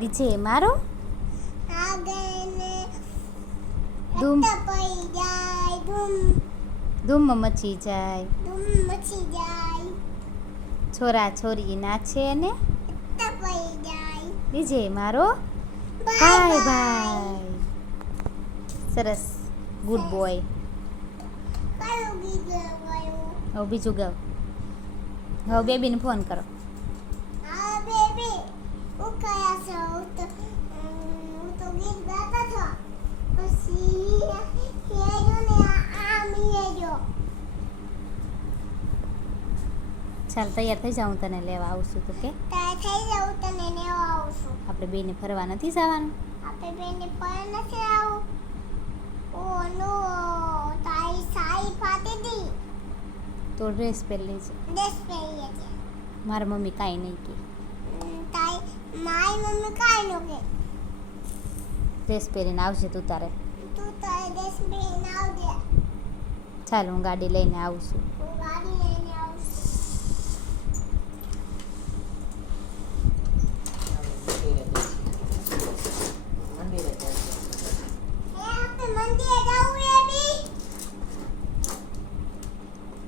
DJ મારો આગને ધૂમ પઈ જાય ધૂમ મચી જાય, ધૂમ મચી જાય, છોરા છોરી નાચે ને પઈ જાય. ડીજે મારો બાય બાય બાય. સરસ, ગુડ બોય. કયું બીજું ગયું? હવે બીજું ગાવ. હવે બેબીને ફોન કરો. આ બેબી હું કયા છો? હું તો ગીત ગાતા છો. પછી હેજો ને આમ હેજો. ચાલ તૈયાર થઈ જાઉં, તને લેવા આવું છું તો કે તારે થઈ જાઉં તને લેવા આવું છું. આપણે બેને ફરવા નથી જવાનું? આપણે બેને પર નથી આવું. ઓ નો, તારી સાઈ ફાટી દી. તો ડ્રેસ પહેરી લેજે. ડ્રેસ પહેરીએ છે. મારા મમ્મી કાંઈ નહીં કે. મારી મમ્મી કાંઈ નો કે. ડ્રેસ પહેરીને આવજે તું તારે. તું તારે ડ્રેસ પહેરીને આવજે. ચાલ હું ગાડી લઈને આવું છું. હું ગાડી લઈને આવું છું. આપણે મંદિરે જવું બેબી.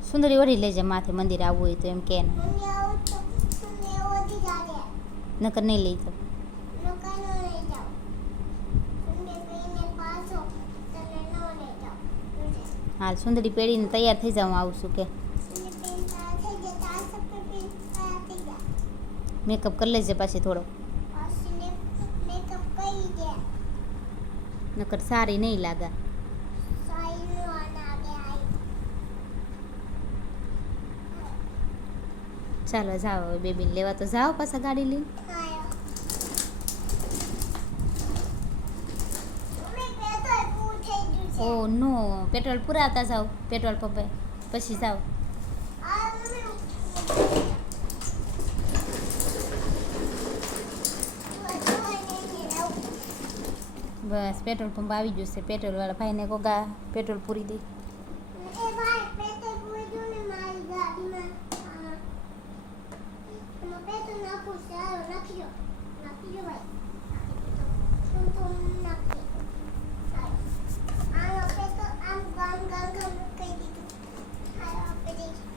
સુંદરી ઓઢી લેજે માથે, મંદિર આવવું હોય તો એમ કે ને. મંદિરે આવું તો મને ઓછી જાડે. નકર નહીં લઈ જાઉં. લોકોનો લઈ જાઓ. મંદિર પહેરીને પાછો તને નો લઈ જાઓ. હાલ સુંદરી પહેરીને તૈયાર થઈ જાઉં, આવું છું કે. મંદિર પહેરીને તૈયાર થઈ જાય. તાર સપને પહેરીને તૈયાર થઈ જાય. મેકઅપ કરી લેજે પાછી થોડો, પછી મેકઅપ કરી દે. નકર સારી નહીં લાગે. સાઈનો આનાગે આઈ. ચાલો જાઓ, હવે બેબીને લેવા તો જાઓ પાછા ગાડી લઈને. આયો. મમ્મી પેટ્રોલ પૂરું થઈ ગયું છે. ઓ નો, પેટ્રોલ પુરાવતા જાઓ પેટ્રોલ પંપે, પછી જાઓ. આ મમ્મી બસ પેટ્રોલ પંપ આવી ગયું છે. પેટ્રોલ વાળા ભાઈને કોગા પેટ્રોલ પૂરી દે. એ ભાઈ પેટ્રોલ પૂરું થયું ને મારી ગાડીમાં. એમાં પેટ્રોલ નાખું છે. હાલો નાખી દો ભાઈ. થોડું નાખી. આનો પેટ્રોલ આમ ગામ કહી દીધું. હાલો આપણે જઈશું.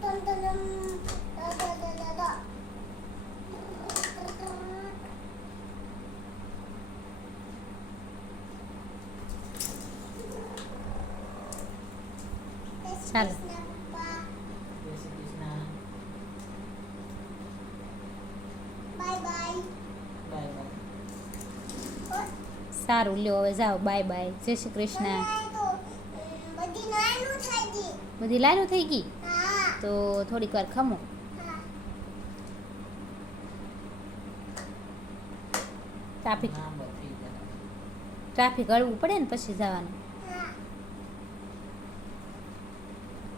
ટમ ટમ ટમ. ચાલો. Bye bye. સારું લ્યો, હવે જાઓ, બાય બાય, જય શ્રી કૃષ્ણ. બધી નાનું થઈ ગઈ. બધી લાઈનો થઈ ગઈ હા તો થોડીક વાર ખમો. હા. ટ્રાફિક હળવું પડે ને પછી જવાનું.